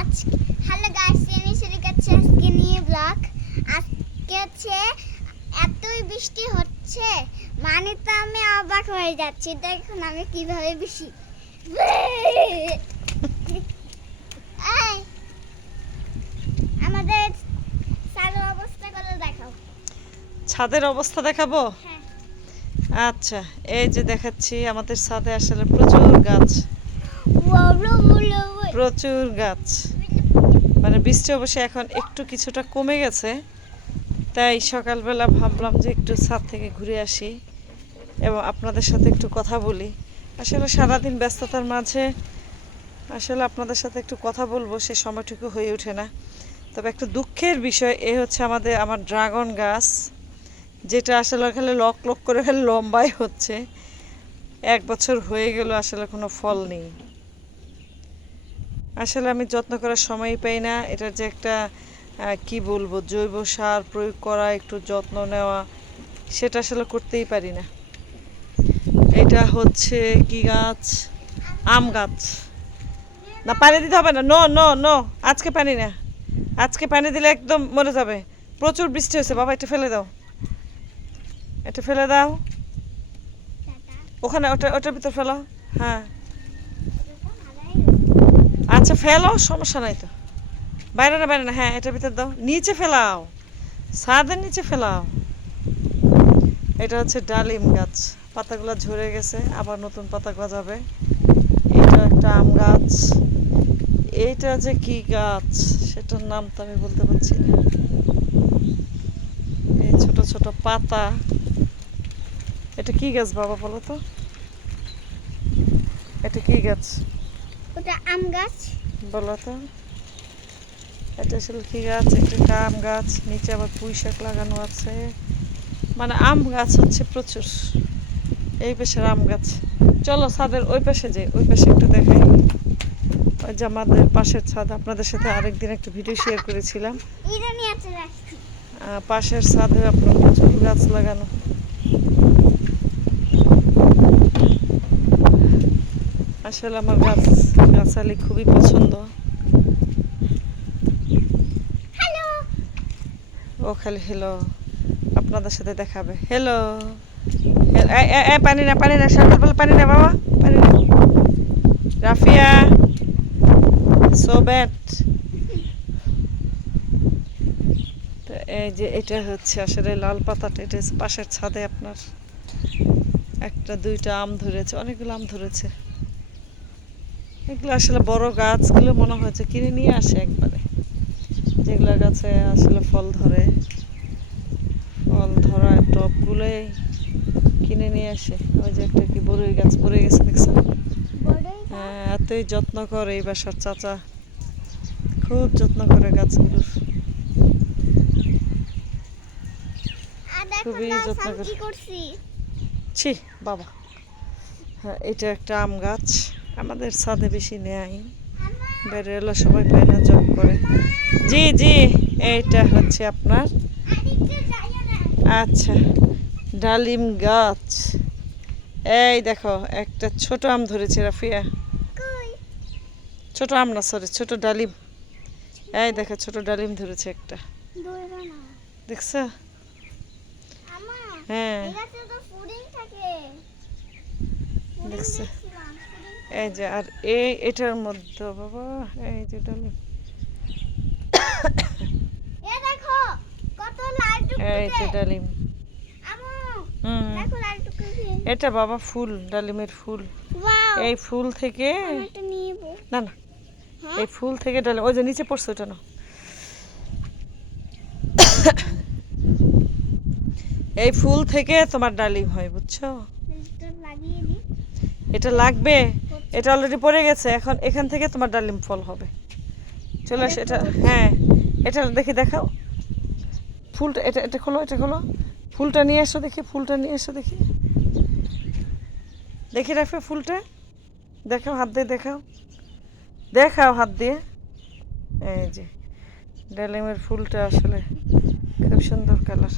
আজ hello guys আমি শুরু করছি আজকে নিয়ে ব্লগ আজকে হচ্ছে এতই বৃষ্টি হচ্ছে মানে তো আমি অবাক হয়ে যাচ্ছি। দেখুন আমি কীভাবে বৃষ্টি আমাদের চালু অবস্থা করে দেখাও। ছাদের অবস্থা দেখাবো? হ্যাঁ। আচ্ছা এই যে দেখাচ্ছি আমাদের ছাদে আসলে প্রচুর গাছ। প্রচুর গাছ। মানে বৃষ্টি অবশ্যই এখন একটু কিছুটা কমে গেছে। তাই সকালবেলা ভাবলাম যে একটু ছাদ থেকে ঘুরে আসি এবং আপনাদের সাথে একটু কথা বলি। আসলে সারাদিন ব্যস্ততার মাঝে আসলে আপনাদের সাথে একটু কথা বলব, সে সময়টুকু হয়ে ওঠে না। তবে একটা দুঃখের বিষয়, এ হচ্ছে আমাদের, আমার ড্রাগন গাছ, যেটা আসলে খালি লক লক করে লম্বাই হচ্ছে। এক বছর হয়ে গেল, আসলে কোনো ফল নেই। আসলে আমি যত্ন করার সময়ই পাই না। এটার যে একটা কি বলব জৈব সার প্রয়োগ করা একটু যত্ন নেওয়া সেটা আসলে করতেই পারি না। এটা হচ্ছে কি গাছ? আম গাছ। না পানি দিতে হবে না। নো নো নো আজকে পানি না। আজকে পানি দিলে একদম মরে যাবে। প্রচুর বৃষ্টি হয়েছে। বাবা এটা ফেলে দাও। এটা ফেলে দাও। ওখানে ওটা ওটার ভিতর ফেলো। হ্যাঁ। আচ্ছা ফেলো, সমস্যা নাই তো। বাইরে না বাইরে না হ্যাঁ এটার ভিতরে দাও। নিচে ফেলাও। ছাদের নিচে ফেলাও। এটা হচ্ছে ডালিম গাছ। পাতাগুলো ঝরে গেছে, আবার নতুন পাতা গজাবে। এটা একটা আম গাছ। এইটা যে কি গাছ, সেটার নাম তো আমি বলতে পারছি না। এই ছোট ছোট পাতা। এটা কি গাছ বাবা, বলো তো? এটা কি গাছ? ওটা আম গাছ। বলো তো এটা আসলে কি গাছ? একটা আম গাছ নিচে আবার পুঁই শাক লাগানো আছে। মানে আম গাছ হচ্ছে প্রচুর। এই পাশের আম গাছ। চলো ছাদের ওই পাশে যে ওই পাশে একটু দেখাই। ওই যে আমাদের পাশের ছাদ আপনাদের সাথে আরেকদিন একটা ভিডিও শেয়ার করেছিলাম। পাশের ছাদে আপনার প্রচুর গাছ লাগানো। আসলে আমার গাছ গাছালি খুবই পছন্দ। ও খালি হ্যালো আপনাদের সাথে দেখাবে হ্যালো পানি না পানি না সকালবেলা পানি না বাবা পানি না। রাফিয়া সো ব্যাড তো এই যে এটা হচ্ছে আসলে লাল পাতাটা এটা পাশের ছাদে আপনার। একটা দুইটা আম ধরেছে অনেকগুলো আম ধরেছে। এগুলো আসলে বড় গাছগুলো মনে হয়েছে কিনে নিয়ে আসে একবারে। যেগুলো গাছে আসলে ফল ধরে ফল ধরা টবগুলোই কিনে নিয়ে আসে। ওই যে একটা কি বড়ই গাছ পড়ে গেছে দেখছ বড়ই গাছ। হ্যাঁ এতই যত্ন করে এই বাসার চাচা। খুব যত্ন করে গাছগুলোর খুবই যত্ন করে। ছি বাবা। হ্যাঁ এটা একটা আম গাছ। আমাদের ছাদে বেশি নেয় বেড়ে এলো সবাই পায় না জব করে জি জি এইটা হচ্ছে আপনার। আচ্ছা ডালিম গাছ এই দেখো একটা ছোট আম ধরেছে রাফিয়া? ছোট আম না সরি ছোট ডালিম এই দেখো ছোট ডালিম ধরেছে একটা। দেখছ হ্যাঁ দেখছি। এই যে আর এই এটার মধ্যে বাবা এই যে ডালিম এ দেখো, কত লাল এই যে। ডালিম। এটা বাবা ফুল ডালিমের ফুল এই ফুল থেকে। না না হ্যাঁ? এই ফুল থেকে ডালিম ওই যে নিচে পড়ছে ওটা না এই ফুল থেকে তোমার ডালিম হয় বুঝছ। এটা লাগবে এটা অলরেডি পড়ে গেছে এখন এখান থেকে তোমার ডালিম ফল হবে। চলে আসে এটা হ্যাঁ এটা দেখি দেখাও। ফুলটা এটা এটা খোলো এটা খোলো। ফুলটা নিয়ে এসো দেখি ফুলটা নিয়ে এসো দেখি। দেখি রাখবে ফুলটা। দেখাও হাত দিয়ে দেখাও। দেখাও হাত দিয়ে। এই যে ডালিমের ফুলটা আসলে খুব সুন্দর কালার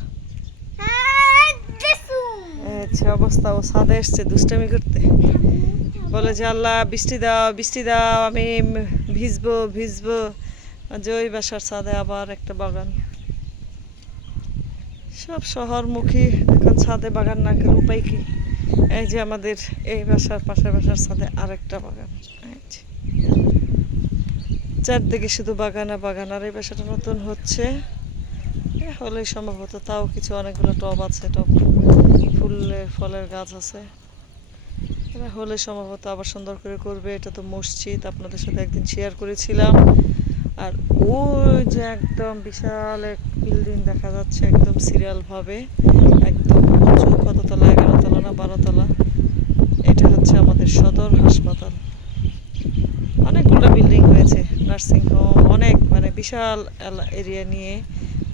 আচ্ছা অবস্থা ও সাদে এসছে দুষ্টামি করতে। বলে যে, আল্লাহ, বৃষ্টি দাও বৃষ্টি দাও, আমি ভিজবো ভিজবো। যে ওই বাসার ছাদে আবার একটা বাগান। সব শহরমুখী এখন ছাদে বাগান না করে উপায় কি? এই যে আমাদের এই বাসার পাশের বাসার ছাদে আরেকটা বাগান। চারদিকে শুধু বাগান আর বাগান। আর এই বাসাটা নতুন হচ্ছে। হলেই সম্ভবত তাও কিছু অনেকগুলো টব আছে, টব। ফুলের, ফলের গাছ আছে। এরা হলে সম্ভবত আবার সুন্দর করে করবে। এটা তো মসজিদ, আপনাদের সাথে একদিন শেয়ার করেছিলাম। আর ওই যে একদম বিশাল এক বিল্ডিং দেখা যাচ্ছে একদম সিরিয়াল ভাবে একদম উঁচু এগারো তলা না বারো তলা এটা হচ্ছে আমাদের সদর হাসপাতাল। অনেকগুলো বিল্ডিং হয়েছে নার্সিং হোম অনেক মানে বিশাল এরিয়া নিয়ে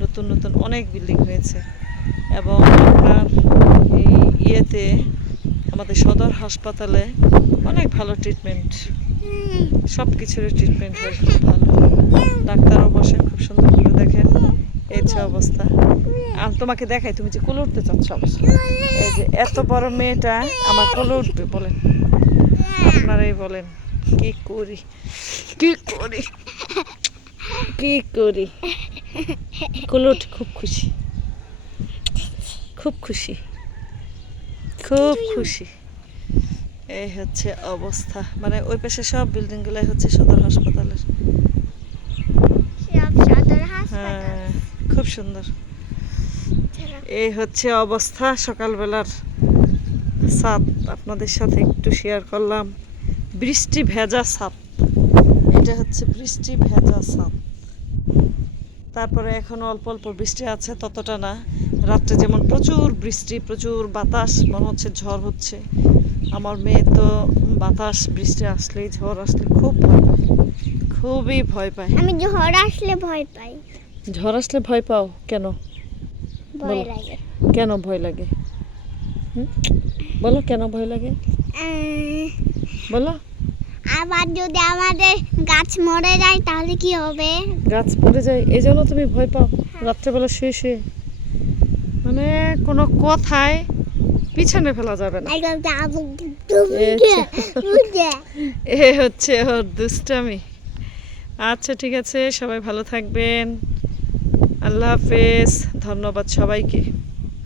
নতুন নতুন অনেক বিল্ডিং হয়েছে। এবং আপনার এই ইয়েতে আমাদের সদর হাসপাতালে অনেক ভালো ট্রিটমেন্ট সব কিছুরই ট্রিটমেন্ট হয় খুব ভালো। ডাক্তারও বসেন, খুব সুন্দর করে দেখেন এই হচ্ছে অবস্থা। আর তোমাকে দেখাই, তুমি যে কোলে উঠতে চাচ্ছ। এই যে এত বড় মেয়েটা আমার কোলে উঠবে বলেন। আপনারাই বলেন, কি করি? কি করি? কি করি? কুলুট খুব খুশি। খুব খুশি। খুব খুশি। এই হচ্ছে অবস্থা। মানে ওই পাশে সব বিল্ডিং গুলাই হচ্ছে সদর হাসপাতালের। হ্যাঁ খুব সুন্দর। এই হচ্ছে অবস্থা সকালবেলার সাত আপনাদের সাথে একটু শেয়ার করলাম। বৃষ্টি ভেজা সাত এটা হচ্ছে বৃষ্টি ভেজা সাত তারপরে এখন অল্প অল্প বৃষ্টি আছে ততটা না। রাত্রে যেমন প্রচুর বৃষ্টি প্রচুর বাতাস মনে হচ্ছে ঝড় হচ্ছে। আমার মেয়ে তো বাতাস বৃষ্টি আসলেই ঝড় আসলে খুব ভয় পায়। খুবই ভয় পায়। আমি ঝড় আসলে ভয় পাই। ঝড় আসলে ভয় পাও? কেন? ভয় লাগে। কেন ভয় লাগে? বলো কেন ভয় লাগে? বলো। আবার যদি আমাদের গাছ মরে যায় তাহলে কি হবে? গাছ পড়ে যায় এই জন্য তুমি ভয় পাও? রাত্রেবেলা শুয়ে শুয়ে। মানে কোনো কথায় পিছনে ফেলা যাবে না। এ হচ্ছে ওর দুষ্টামি। আচ্ছা ঠিক আছে সবাই ভালো থাকবেন। আল্লাহ হাফেজ ধন্যবাদ সবাইকে।